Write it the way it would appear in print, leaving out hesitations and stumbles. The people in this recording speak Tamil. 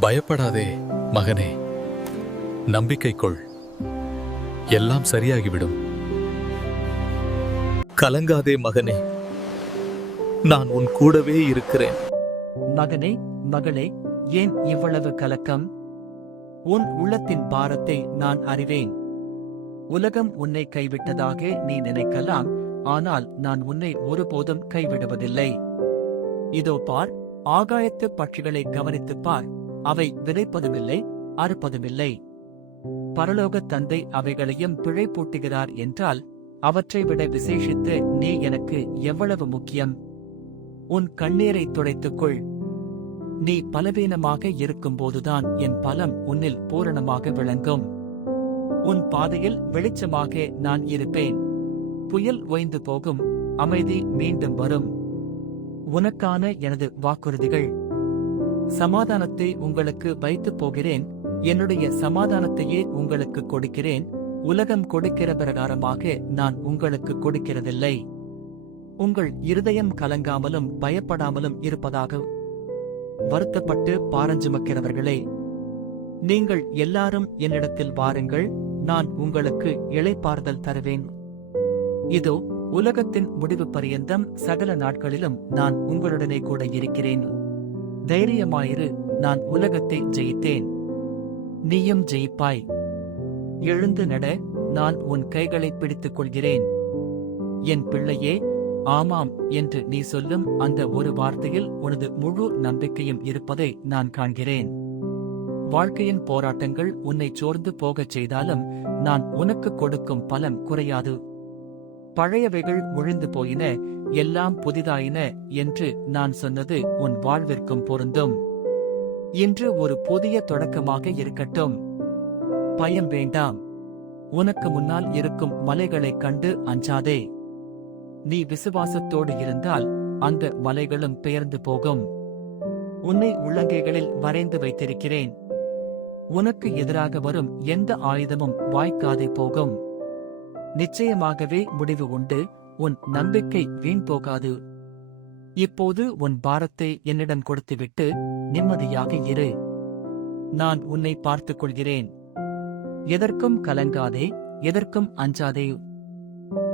பயப்படாதே மகனே, நம்பிக்கை கொள், எல்லாம் சரியாகிவிடும். கலங்காதே மகனே, நான் உன் கூடவே இருக்கிறேன். மகனே, மகளே, ஏன் இவ்வளவு கலக்கம்? உன் உள்ளத்தின் பாரத்தை நான் அறிவேன். உலகம் உன்னை கைவிட்டதாக நீ நினைக்கலாம், ஆனால் நான் உன்னை ஒருபோதும் கைவிடுவதில்லை. இதோ பார், ஆகாயத்து பட்சிகளை கவனித்துப் பார். அவை விதைப்பதுமில்லை, அறுப்பதுமில்லை. பரலோக தந்தை அவைகளையும் பிழை பூட்டுகிறார் என்றால், அவற்றை விட விசேஷித்து நீ எனக்கு எவ்வளவு முக்கியம்? உன் கண்ணீரை துடைத்துக்கொள். நீ பலவீனமாக இருக்கும்போதுதான் என் பலம் உன்னில் பூரணமாக விளங்கும். உன் பாதையில் வெளிச்சமாக நான் இருப்பேன். புயல் ஓய்ந்து போகும், அமைதி மீண்டும் வரும். உனக்கான எனது வாக்குறுதிகள். சமாதானத்தை உங்களுக்கு வைத்துப் போகிறேன், என்னுடைய சமாதானத்தையே உங்களுக்கு கொடுக்கிறேன். உலகம் கொடுக்கிற பிரகாரமாக நான் உங்களுக்கு கொடுக்கிறதில்லை. உங்கள் இருதயம் கலங்காமலும் பயப்படாமலும் இருப்பதாக. வருத்தப்பட்டு பாரஞ்சுமக்கிறவர்களே, நீங்கள் எல்லாரும் என்னிடத்தில் வாருங்கள், நான் உங்களுக்கு இளைப்பாறுதல் தருவேன். இதோ, உலகத்தின் முடிவு பரியந்தம் சகல நாட்களிலும் நான் உங்களுடனே கூட இருக்கிறேன். தைரியமாயிரு, நான் உலகத்தை ஜெயித்தேன், நீயும் ஜெயிப்பாய். எழுந்து நட, நான் உன் கைகளை பிடித்துக் கொள்கிறேன். என் பிள்ளையே, ஆமாம் என்று நீ சொல்லும் அந்த ஒரு வார்த்தையில் உனது முழு நம்பிக்கையும் இருப்பதை நான் காண்கிறேன். வாழ்க்கையின் போராட்டங்கள் உன்னை சோர்ந்து போகச் செய்தாலும் நான் உனக்கு கொடுக்கும் பலம் குறையாது. பழையவைகள் ஒழிந்து போயின, எல்லாம் புதிதாயின என்று நான் சொன்னது உன் வாழ்விற்கும் பொருந்தும். இன்று ஒரு புதிய தொடக்கமாக இருக்கட்டும். பயம் வேண்டாம். உனக்கு முன்னால் இருக்கும் மலைகளைக் கண்டு அஞ்சாதே. நீ விசுவாசத்தோடு இருந்தால் அந்த மலைகளும் பெயர்ந்து போகும். உன்னை உள்ளங்கைகளில் வரைந்து வைத்திருக்கிறேன். உனக்கு எதிராக வரும் எந்த ஆயுதமும் வாய்க்காதே போகும். நிச்சயமாகவே முடிவு உண்டு, உன் நம்பிக்கை வீண் போகாது. இப்போது உன் பாரத்தை என்னிடம் கொடுத்துவிட்டு நிம்மதியாக இரு. நான் உன்னை பார்த்துக் கொள்கிறேன். எதற்கும் கலங்காதே, எதற்கும் அஞ்சாதே.